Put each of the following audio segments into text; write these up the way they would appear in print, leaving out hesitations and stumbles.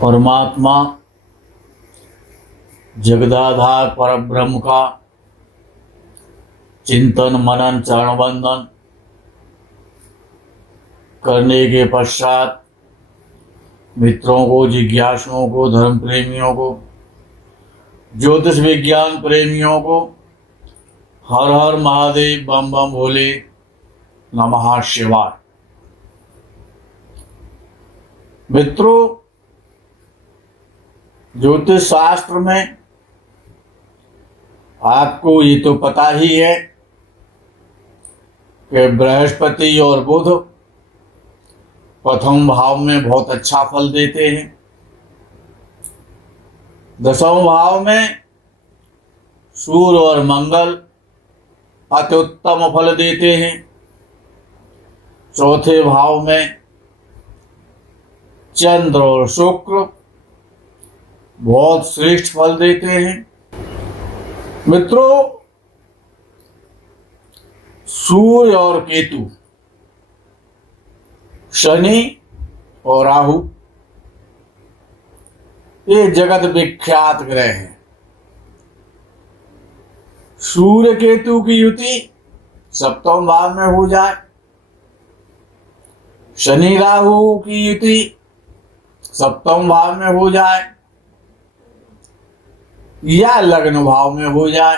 परमात्मा जगदाधार परब्रह्म का चिंतन मनन चरण वंदन करने के पश्चात मित्रों को, जिज्ञासुओं को, धर्म प्रेमियों को, ज्योतिष विज्ञान प्रेमियों को हर हर महादेव, बम बम भोले, नमः शिवाय। मित्रों, ज्योतिष शास्त्र में आपको ये तो पता ही है कि बृहस्पति और बुध प्रथम भाव में बहुत अच्छा फल देते हैं। दसवें भाव में सूर्य और मंगल अति उत्तम फल देते हैं। चौथे भाव में चंद्र और शुक्र बहुत श्रेष्ठ फल देते हैं। मित्रों, सूर्य और केतु, शनि और राहु, ये जगत विख्यात ग्रह हैं। सूर्य केतु की युति सप्तम भाव में हो जाए, शनि राहु की युति सप्तम भाव में हो जाए या लग्न भाव में हो जाए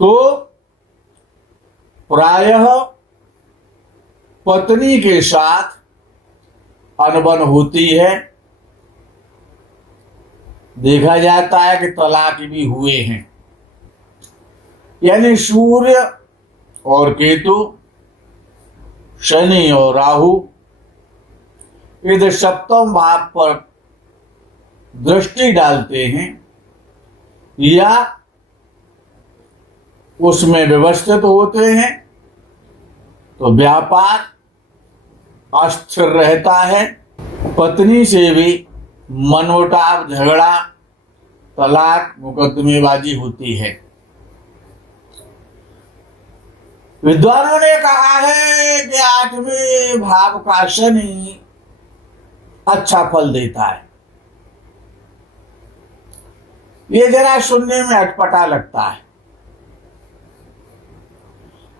तो प्रायः पत्नी के साथ अनबन होती है। देखा जाता है कि तलाक भी हुए हैं। यानी सूर्य और केतु, शनि और राहु यदि सप्तम भाव पर दृष्टि डालते हैं या उसमें व्यवस्थित होते हैं तो व्यापार अस्थिर रहता है। पत्नी से भी मनमुटाव, झगड़ा, तलाक, मुकदमेबाजी होती है। विद्वानों ने कहा है कि 8वें भाव का शनि अच्छा फल देता है। ये जरा सुनने में अटपटा लगता है।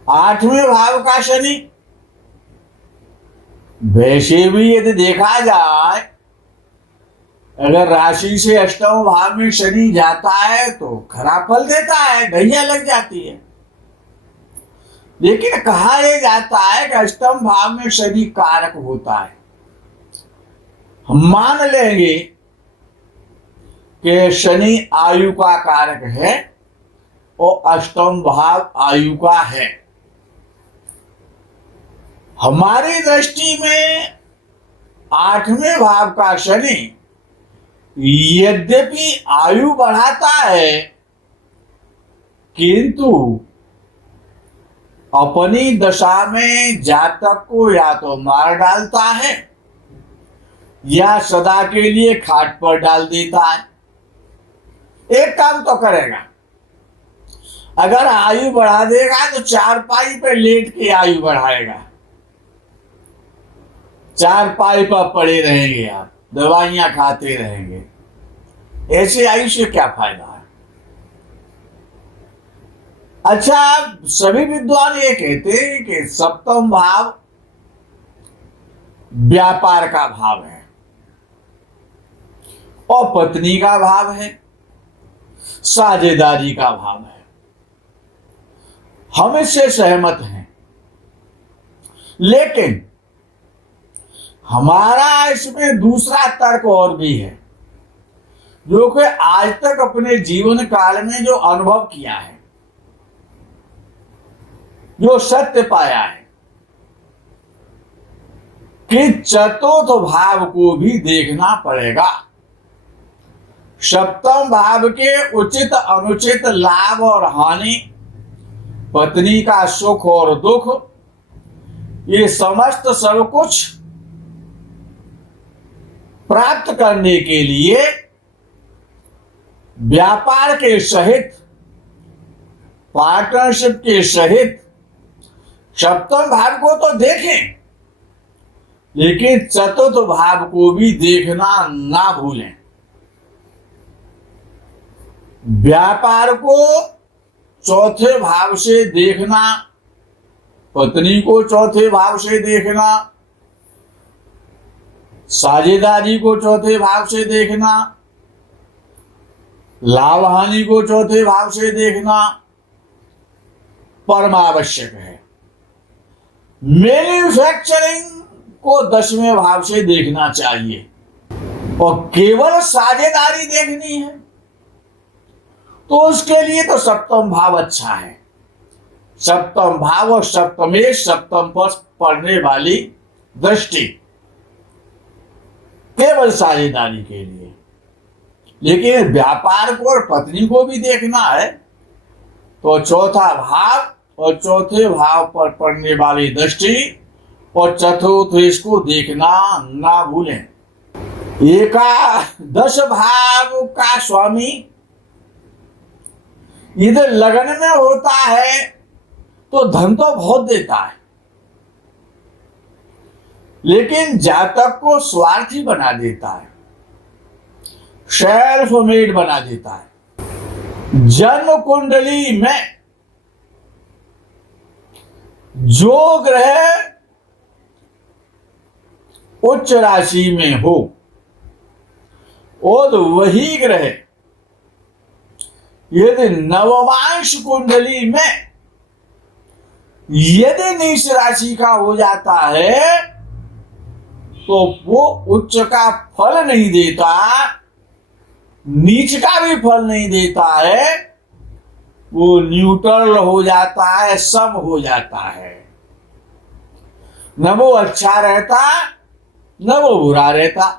8वें भाव का शनि वैसे भी यदि देखा जाए, अगर राशि से अष्टम भाव में शनि जाता है तो खराब फल देता है, ढैया लग जाती है। लेकिन कहा यह जाता है कि अष्टम भाव में शनि कारक होता है। हम मान लेंगे कि शनि आयु का कारक है और अष्टम भाव आयु का है। हमारी दृष्टि में 8वें भाव का शनि यद्यपि आयु बढ़ाता है किंतु अपनी दशा में जातक को या तो मार डालता है या सदा के लिए खाट पर डाल देता है। एक काम तो करेगा, अगर आयु बढ़ा देगा तो चारपाई पे लेट के आयु बढ़ाएगा। चारपाई पर पड़े रहेंगे आप, दवाइयां खाते रहेंगे। ऐसे आयु से क्या फायदा है? अच्छा, सभी विद्वान ये कहते हैं कि सप्तम भाव व्यापार का भाव है और पत्नी का भाव है, साझेदारी का भाव है। हम इससे सहमत हैं, लेकिन हमारा इसमें दूसरा तर्क और भी है, जो कि आज तक अपने जीवन काल में जो अनुभव किया है, जो सत्य पाया है कि चतुर्थ भाव को भी देखना पड़ेगा। सप्तम भाव के उचित अनुचित लाभ और हानि, पत्नी का सुख और दुख, ये समस्त सब कुछ प्राप्त करने के लिए व्यापार के सहित, पार्टनरशिप के सहित सप्तम भाव को तो देखें, लेकिन चतुर्थ भाव को भी देखना ना भूलें। व्यापार को चौथे भाव से देखना, पत्नी को चौथे भाव से देखना, साझेदारी को चौथे भाव से देखना, लाभ हानि को चौथे भाव से देखना परम आवश्यक है। मैन्युफैक्चरिंग को 10वें भाव से देखना चाहिए और केवल साझेदारी देखनी है तो उसके लिए तो सप्तम भाव अच्छा है। सप्तम भाव और सप्तमेश, सप्तम पर पड़ने वाली दृष्टि केवल साझेदारी के लिए। लेकिन व्यापार को और पत्नी को भी देखना है तो चौथा भाव और चौथे भाव पर पड़ने वाली दृष्टि और चतुर्थ इसको देखना ना भूलें। एकादश भाव का स्वामी इधर लगन में होता है तो धन तो बहुत देता है, लेकिन जातक को स्वार्थी बना देता है, सेल्फ मेड बना देता है। जन्म कुंडली में जो ग्रह उच्च राशि में हो और वही ग्रह यदि नवमांश कुंडली में यदि नीच राशि का हो जाता है तो वो उच्च का फल नहीं देता, नीच का भी फल नहीं देता है, वो न्यूट्रल हो जाता है, सम हो जाता है। न वो अच्छा रहता न वो बुरा रहता।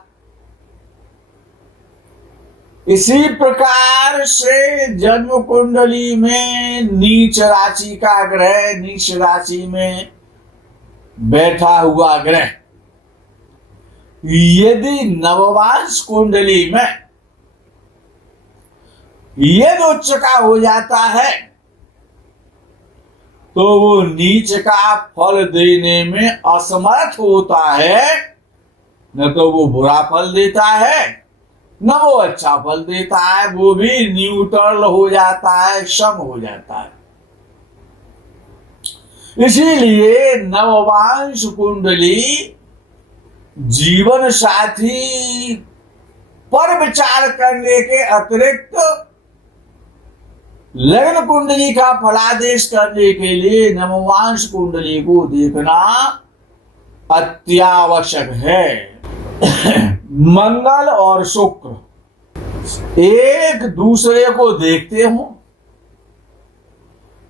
इसी प्रकार से जन्म कुंडली में नीच राशि का ग्रह नीच राशि में बैठा हुआ ग्रह यदि नवमांश कुंडली में यदि उच्च का हो जाता है तो वो नीच का फल देने में असमर्थ होता है। न तो वो बुरा फल देता है न वो अच्छा फल देता है, वो भी न्यूट्रल हो जाता है, सम हो जाता है। इसीलिए नवमांश कुंडली जीवन साथी पर विचार करने के अतिरिक्त लग्न कुंडली का फलादेश करने के लिए नवमांश कुंडली को देखना अत्यावश्यक है। मंगल और शुक्र एक दूसरे को देखते हो,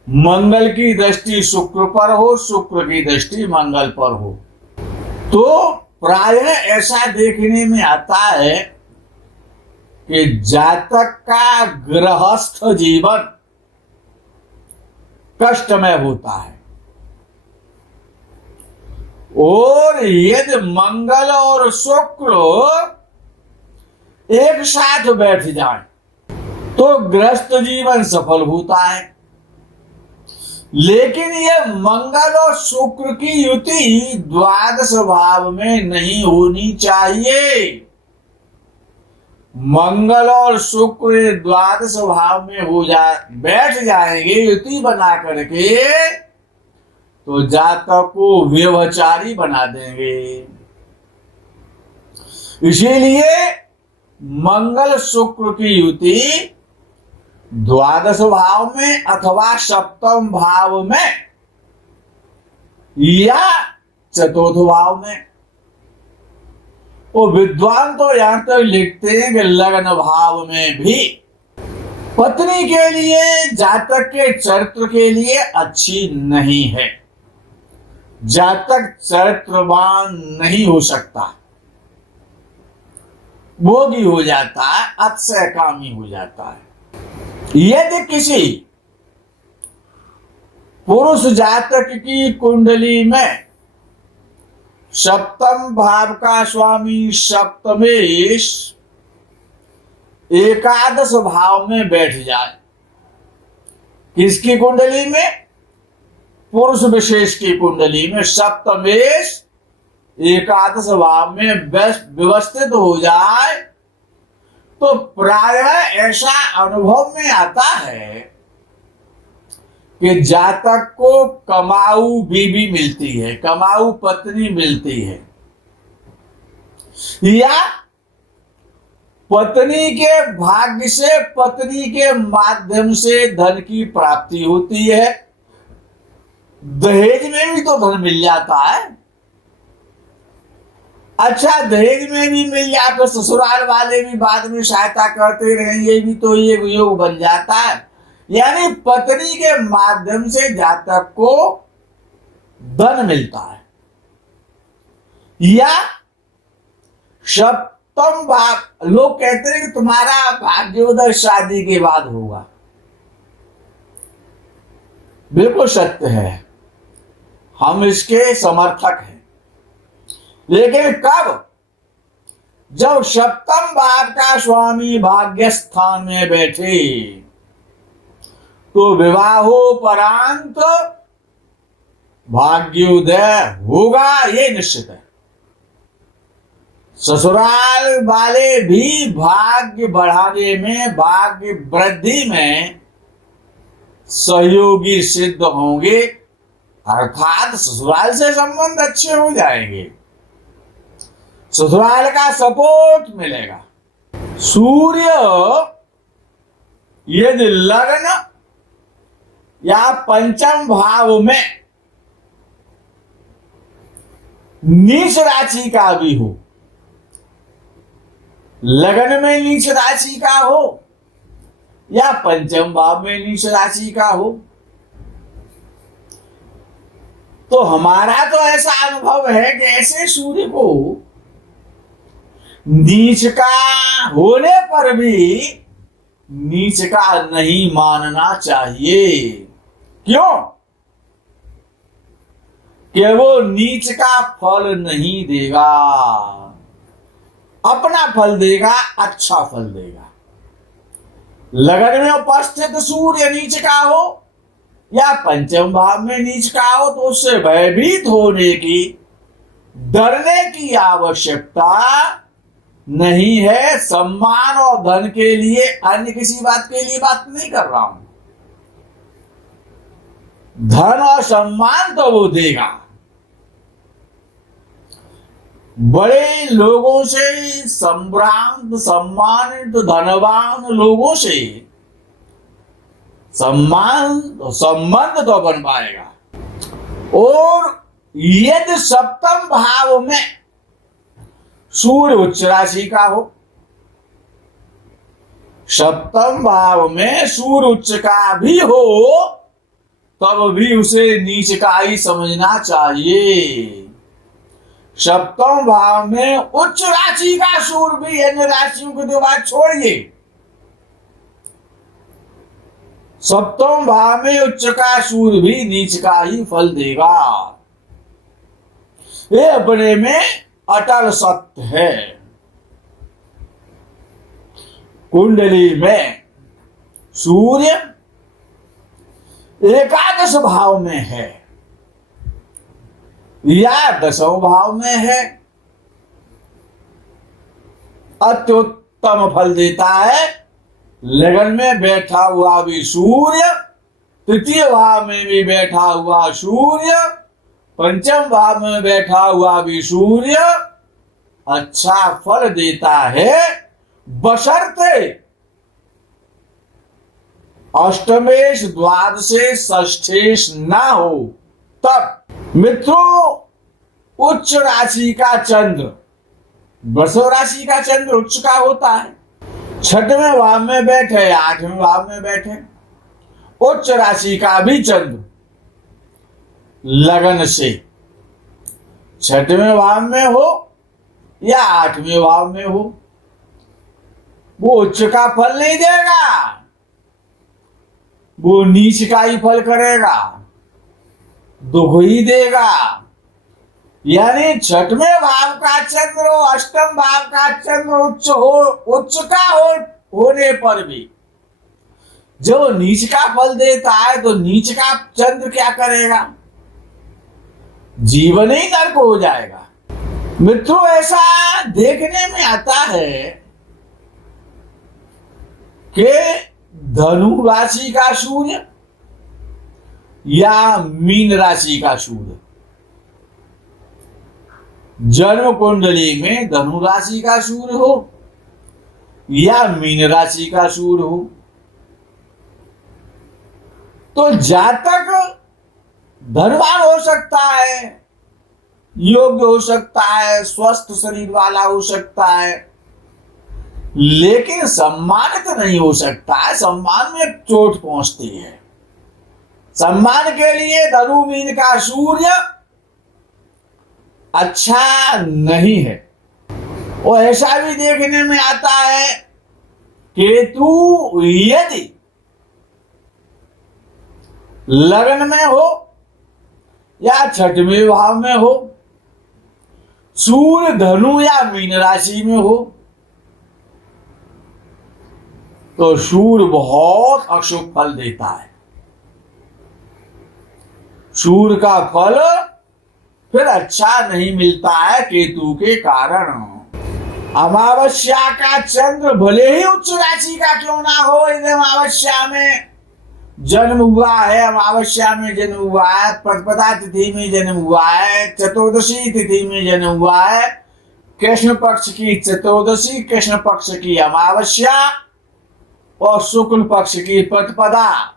मंगल की दृष्टि शुक्र पर हो, शुक्र की दृष्टि मंगल पर हो, तो प्रायः ऐसा देखने में आता है कि जातक का गृहस्थ जीवन कष्टमय होता है। और यदि मंगल और शुक्र एक साथ बैठ जाए तो गृहस्थ जीवन सफल होता है। लेकिन यह मंगल और शुक्र की युति द्वादश भाव में नहीं होनी चाहिए। मंगल और शुक्र द्वादश भाव में बैठ जाएंगे युति बना करके तो जातक को व्यभिचारी बना देंगे। इसीलिए मंगल शुक्र की युति द्वादश भाव में अथवा सप्तम भाव में या चतुर्थ भाव में। वो विद्वान तो यहां तक लिखते हैं कि लग्न भाव में भी पत्नी के लिए जातक के चरित्र के लिए अच्छी नहीं है। जातक चरित्रवान नहीं हो सकता, भोगी हो जाता है, अतिशय कामी हो जाता है। यदि किसी पुरुष जातक की कुंडली में सप्तम भाव का स्वामी सप्तमेश एकादश भाव में बैठ जाए, किसकी कुंडली में? पुरुष विशेष की कुंडली में सप्तमेश एकादश भाव में व्यवस्थित हो जाए तो प्रायः ऐसा अनुभव में आता है कि जातक को कमाऊ बीवी मिलती है, कमाऊ पत्नी मिलती है, या पत्नी के भाग्य से, पत्नी के माध्यम से धन की प्राप्ति होती है। दहेज में भी तो धन मिल जाता है। अच्छा, दहेज में भी मिल जाए तो ससुराल वाले भी बाद में सहायता करते रहे, ये भी तो ये योग बन जाता है। यानी पत्नी के माध्यम से जातक को धन मिलता है। या सप्तम भाव, लोग कहते हैं कि तुम्हारा भाग्योदय शादी के बाद होगा, बिल्कुल सत्य है, हम इसके समर्थक हैं। लेकिन कब? जब सप्तम भाव का स्वामी भाग्य स्थान में बैठे तो विवाहोपरांत भाग्योदय होगा, ये निश्चित है। ससुराल वाले भी भाग्य बढ़ाने में, भाग्य वृद्धि में सहयोगी सिद्ध होंगे, अर्थात ससुराल से संबंध अच्छे हो जाएंगे, ससुराल का सपोर्ट मिलेगा। सूर्य यदि लग्न या पंचम भाव में नीच राशि का भी हो, लगन में नीच राशि का हो या पंचम भाव में नीच राशि का हो, तो हमारा तो ऐसा अनुभव है कि ऐसे सूर्य को नीच का होने पर भी नीच का नहीं मानना चाहिए। क्यों? कि वो नीच का फल नहीं देगा, अपना फल देगा, अच्छा फल देगा। लगन में उपस्थित सूर्य नीच का हो या पंचम भाव में नीच का हो तो उससे भयभीत होने की, डरने की आवश्यकता नहीं है। सम्मान और धन के लिए, अन्य किसी बात के लिए बात नहीं कर रहा हूं। धन और सम्मान तो वो देगा। बड़े लोगों से, संभ्रांत सम्मानित धनवान लोगों से संबंध तो बन पाएगा। और यदि सप्तम भाव में सूर्य उच्च राशि का हो, सप्तम भाव में सूर्य उच्च का भी हो, तब भी उसे नीच का ही समझना चाहिए। सप्तम भाव में उच्च राशि का सूर्य भी, अन्य राशियों की तो बात छोड़िए, सप्तम भाव में उच्च का सूर्य भी नीच का ही फल देगा। ये अपने में अटल सत्य है। कुंडली में सूर्य एकादश भाव में है या दसवें भाव में है, अत्युत्तम फल देता है। लगन में बैठा हुआ भी सूर्य, तृतीय भाव में भी बैठा हुआ सूर्य, पंचम भाव में बैठा हुआ भी सूर्य अच्छा फल देता है, बशर्ते अष्टमेश, द्वादशेश, षष्ठेश ना हो। तब मित्रों, उच्च राशि का चंद्र, वृषभ राशि का चंद्र उच्च का होता है, छठवें भाव में बैठे, आठवें भाव में बैठे, उच्च राशि का भी चंद्र लगन से छठवें भाव में हो या आठवें भाव में हो, वो उच्च का फल नहीं देगा, वो नीच का ही फल करेगा, दुख ही देगा। यानी छठवें भाव का चंद्र, अष्टम भाव का चंद्र उच्च का होने पर भी जो नीच का फल देता है, तो नीच का चंद्र क्या करेगा? जीवन ही नर्क हो जाएगा। मित्रों, ऐसा देखने में आता है कि धनु राशि का सूर्य या मीन राशि का सूर्य जन्म कुंडली में धनु राशि का सूर्य हो या मीन राशि का सूर्य हो, तो जातक धनवान हो सकता है, योग्य हो सकता है, स्वस्थ शरीर वाला हो सकता है, लेकिन सम्मानित नहीं हो सकता है। सम्मान में चोट पहुंचती है। सम्मान के लिए धनु मीन का सूर्य अच्छा नहीं है। और ऐसा भी देखने में आता है केतु यदि लग्न में हो या छठवें भाव में हो, सूर्य धनु या मीन राशि में हो, तो सूर्य बहुत अशुभ फल देता है। सूर्य का फल फिर अच्छा नहीं मिलता है केतु के कारण। अमावस्या का चंद्र भले ही उच्च राशि का क्यों ना हो, यदि अमावस्या में जन्म हुआ है, अमावस्या में जन्म हुआ है, प्रतिपदा तिथि में जन्म हुआ है, चतुर्दशी तिथि में जन्म हुआ है, कृष्ण पक्ष की चतुर्दशी, कृष्ण पक्ष की अमावस्या और शुक्ल पक्ष की प्रतिपदा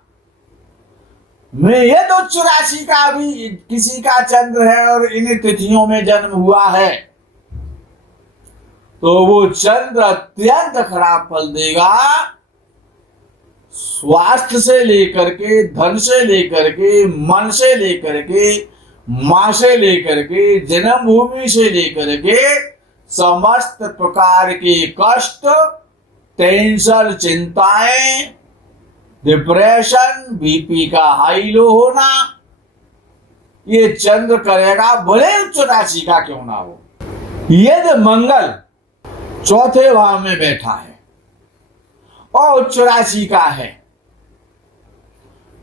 में यदि उच्च राशि का भी किसी का चंद्र है और इन तिथियों में जन्म हुआ है, तो वो चंद्र अत्यंत खराब फल देगा। स्वास्थ्य से लेकर के, धन से लेकर के, मन से लेकर के, मां से लेकर के, जन्मभूमि से लेकर के समस्त प्रकार के कष्ट, टेंशन, चिंताएं, डिप्रेशन, बीपी का हाई लो होना, ये चंद्र करेगा, भले उच्च राशि का क्यों ना हो। यदि मंगल चौथे भाव में बैठा है और उच्च राशि का है,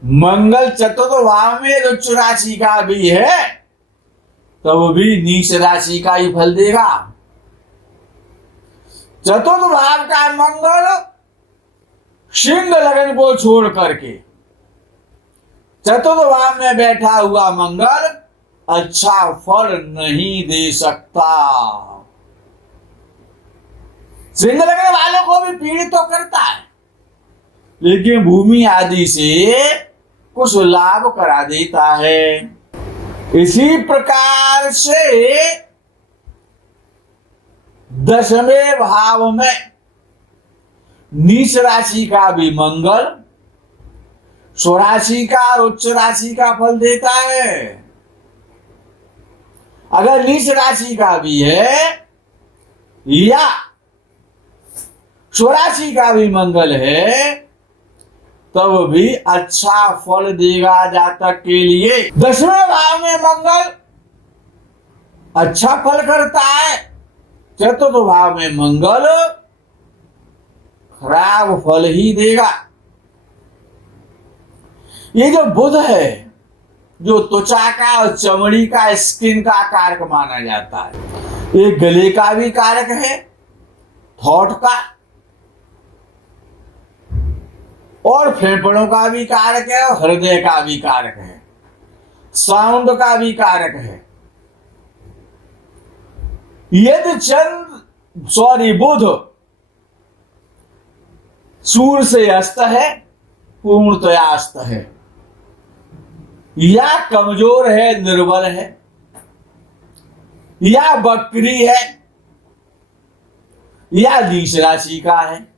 मंगल चतुर्थ भाव में उच्च राशि का भी है, तो वो भी नीच राशि का ही फल देगा। चतुर्थ भाव का मंगल सिंह लगन को छोड़ करके चतुर्थ भाव में बैठा हुआ मंगल अच्छा फल नहीं दे सकता। सिंह लगन वालों को भी पीड़ित तो करता है, लेकिन भूमि आदि से कुछ लाभ करा देता है। इसी प्रकार से दसवें भाव में नीच राशि का भी मंगल स्वराशि का और उच्च राशि का फल देता है। अगर नीच राशि का भी है या स्वराशि का भी मंगल है, तब भी अच्छा फल देगा जातक के लिए। दसवें भाव में मंगल अच्छा फल करता है, चतुर्थ भाव में मंगल खराब फल ही देगा। ये जो बुध है, जो त्वचा का और चमड़ी का, स्किन का कारक माना जाता है, ये गले का भी कारक है, थॉट का और फेफड़ों का भी कारक है और हृदय का भी कारक है, साउंड का भी कारक है। यदि बुध सूर्य से अस्त है, पूर्णतया अस्त है, या कमजोर है, निर्बल है, या बकरी है, या नीच राशि का है,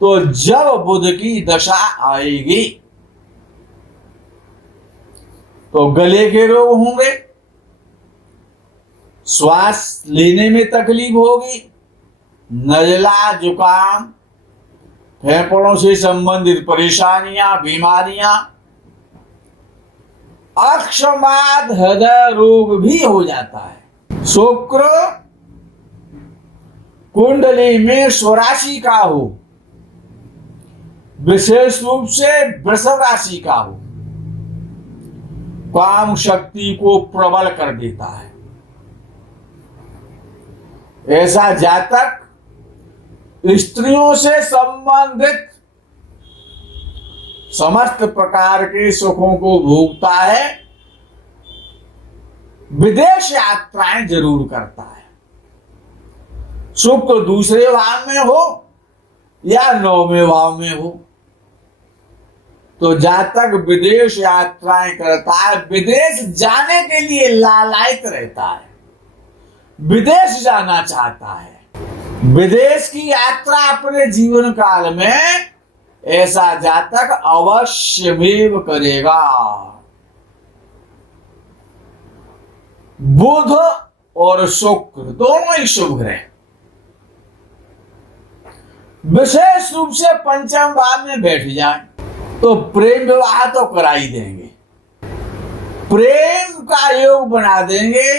तो जब बुध की दशा आएगी तो गले के रोग होंगे, श्वास लेने में तकलीफ होगी, नजला, जुकाम, फेफड़ों से संबंधित परेशानियां, बीमारियां, अक्षमाद हृदय रोग भी हो जाता है। शुक्र कुंडली में स्वराशि का हो, विशेष रूप से वृषभ राशि का हो, काम शक्ति को प्रबल कर देता है। ऐसा जातक स्त्रियों से संबंधित समस्त प्रकार के सुखों को भोगता है, विदेश यात्राएं जरूर करता है। शुक्र दूसरे भाव में हो या 9वें भाव में हो, तो जातक विदेश यात्राएं करता है, विदेश जाने के लिए लालायित रहता है, विदेश जाना चाहता है। विदेश की यात्रा अपने जीवन काल में ऐसा जातक अवश्यमेव करेगा। बुध और शुक्र दोनों ही शुभ ग्रह विशेष रूप से पंचम भाव में बैठ जाए तो प्रेम विवाह तो करा ही देंगे, प्रेम का योग बना देंगे,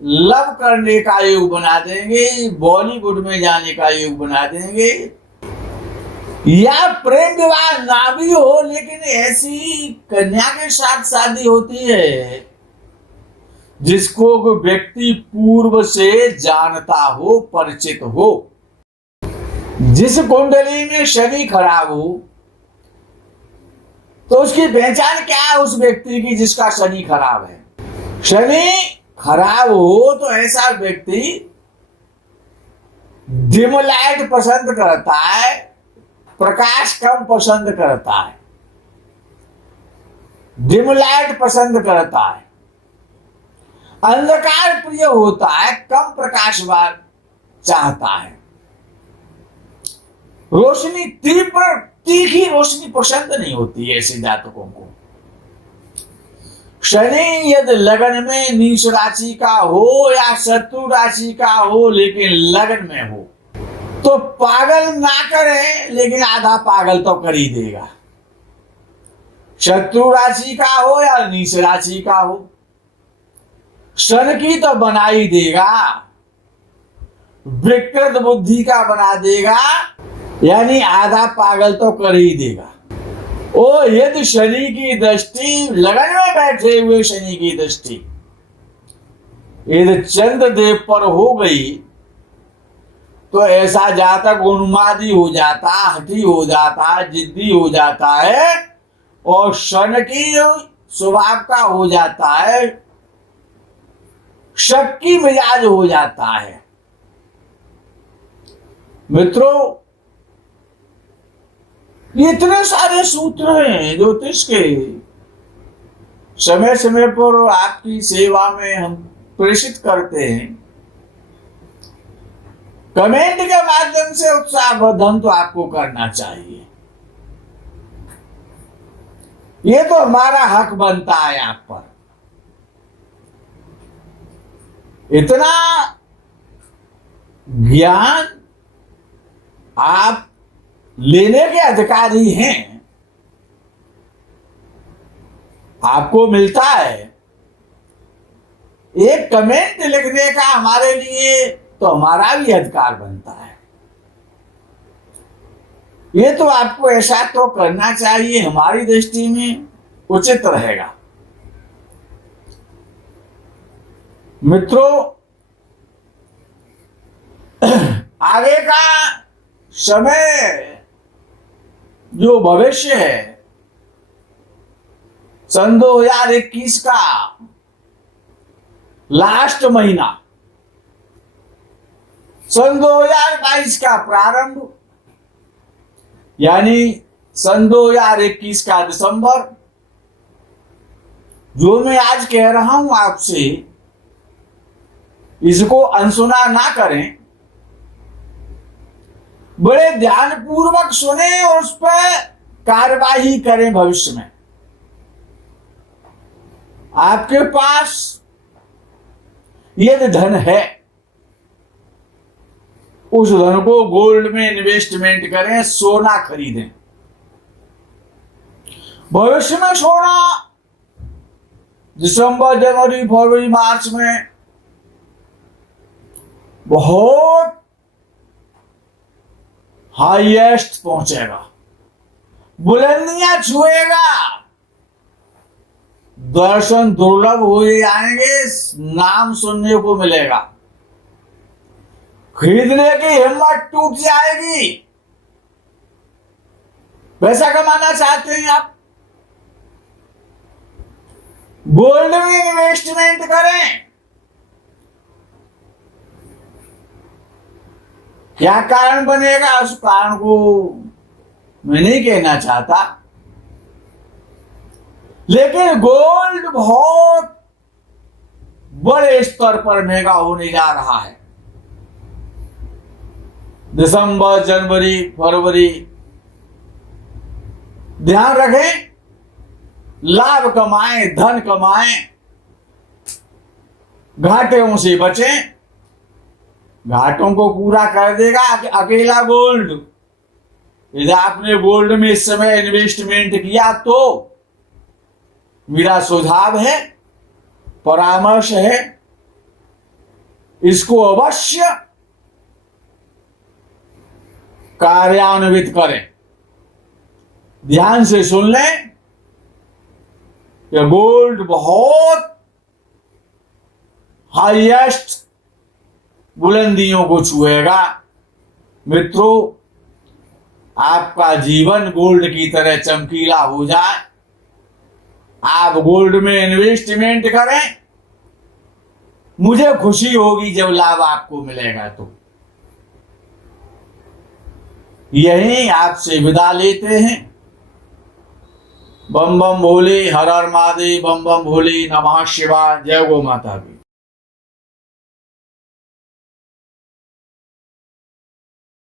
लव करने का योग बना देंगे, बॉलीवुड में जाने का योग बना देंगे। या प्रेम विवाह ना भी हो लेकिन ऐसी कन्या के साथ शादी होती है जिसको व्यक्ति पूर्व से जानता हो, परिचित हो। जिस कुंडली में शनि खराब हो तो उसकी पहचान क्या है उस व्यक्ति की जिसका शनि खराब है। शनि खराब हो तो ऐसा व्यक्ति डिम लाइट पसंद करता है, प्रकाश कम पसंद करता है, डिम लाइट पसंद करता है, अंधकार प्रिय होता है, कम प्रकाशवान चाहता है, रोशनी तीव्र तीखी रोशनी पसंद नहीं होती है ऐसे जातकों को। शनि यदि लगन में नीच राशि का हो या शत्रु राशि का हो लेकिन लगन में हो तो पागल ना करे लेकिन आधा पागल तो कर ही देगा। शत्रु राशि का हो या नीच राशि का हो, शन की तो बना ही देगा, विकृत बुद्धि का बना देगा, यानी आधा पागल तो कर ही देगा। ओ यदि शनि की दृष्टि, लगन में बैठे हुए शनि की दृष्टि यदि चंद्रदेव पर हो गई तो ऐसा जातक उन्मादी हो जाता, हठी हो जाता, जिद्दी हो जाता है और शन की स्वभाव का हो जाता है, शक्की मिजाज हो जाता है। मित्रों, इतने सारे सूत्र हैं ज्योतिष के, समय समय पर आपकी सेवा में हम प्रेषित करते हैं। कमेंट के माध्यम से उत्साहवर्धन तो आपको करना चाहिए, ये तो हमारा हक बनता है आप पर। इतना ज्ञान आप लेने के अधिकारी हैं, आपको मिलता है। एक कमेंट लिखने का हमारे लिए तो हमारा भी अधिकार बनता है। ये तो आपको ऐसा तो करना चाहिए, हमारी दृष्टि में उचित रहेगा। मित्रों, आगे का समय जो भविष्य है सन 2021 का लास्ट महीना, सन 2022 का प्रारंभ, यानी सन 2021 का दिसंबर, जो मैं आज कह रहा हूं आपसे इसको अनसुना ना करें, बड़े ध्यान पूर्वक सुने और उस पर कार्यवाही करें। भविष्य में आपके पास यदि धन है उस धन को गोल्ड में इन्वेस्टमेंट करें, सोना खरीदें। भविष्य में सोना दिसंबर, जनवरी, फरवरी, मार्च में बहुत हाईएस्ट पहुंचेगा, बुलंदियां छुएगा, दर्शन दुर्लभ हो जाएंगे, नाम सुनने को मिलेगा। खरीदने की हिम्मत टूट जाएगी। पैसा कमाना चाहते हैं आप, गोल्ड में इन्वेस्टमेंट करें। क्या कारण बनेगा उस कारण को मैं नहीं कहना चाहता, लेकिन गोल्ड बहुत बड़े स्तर पर महंगा होने जा रहा है। दिसंबर, जनवरी, फरवरी, ध्यान रखें, लाभ कमाएं, धन कमाएं, घाटों से बचें। घाटों को पूरा कर देगा अकेला गोल्ड। यदि आपने गोल्ड में इस समय इन्वेस्टमेंट किया तो मेरा सुझाव है, परामर्श है, इसको अवश्य कार्यान्वित करें। ध्यान से सुन लें, यह गोल्ड बहुत हाईएस्ट बुलंदियों को छुएगा। मित्रों, आपका जीवन गोल्ड की तरह चमकीला हो जाए, आप गोल्ड में इन्वेस्टमेंट करें, मुझे खुशी होगी जब लाभ आपको मिलेगा। तो यही आपसे विदा लेते हैं। बम बम भोले, हर हर महादेव, बम बम भोले, नमः शिवाय, जय गो माता की।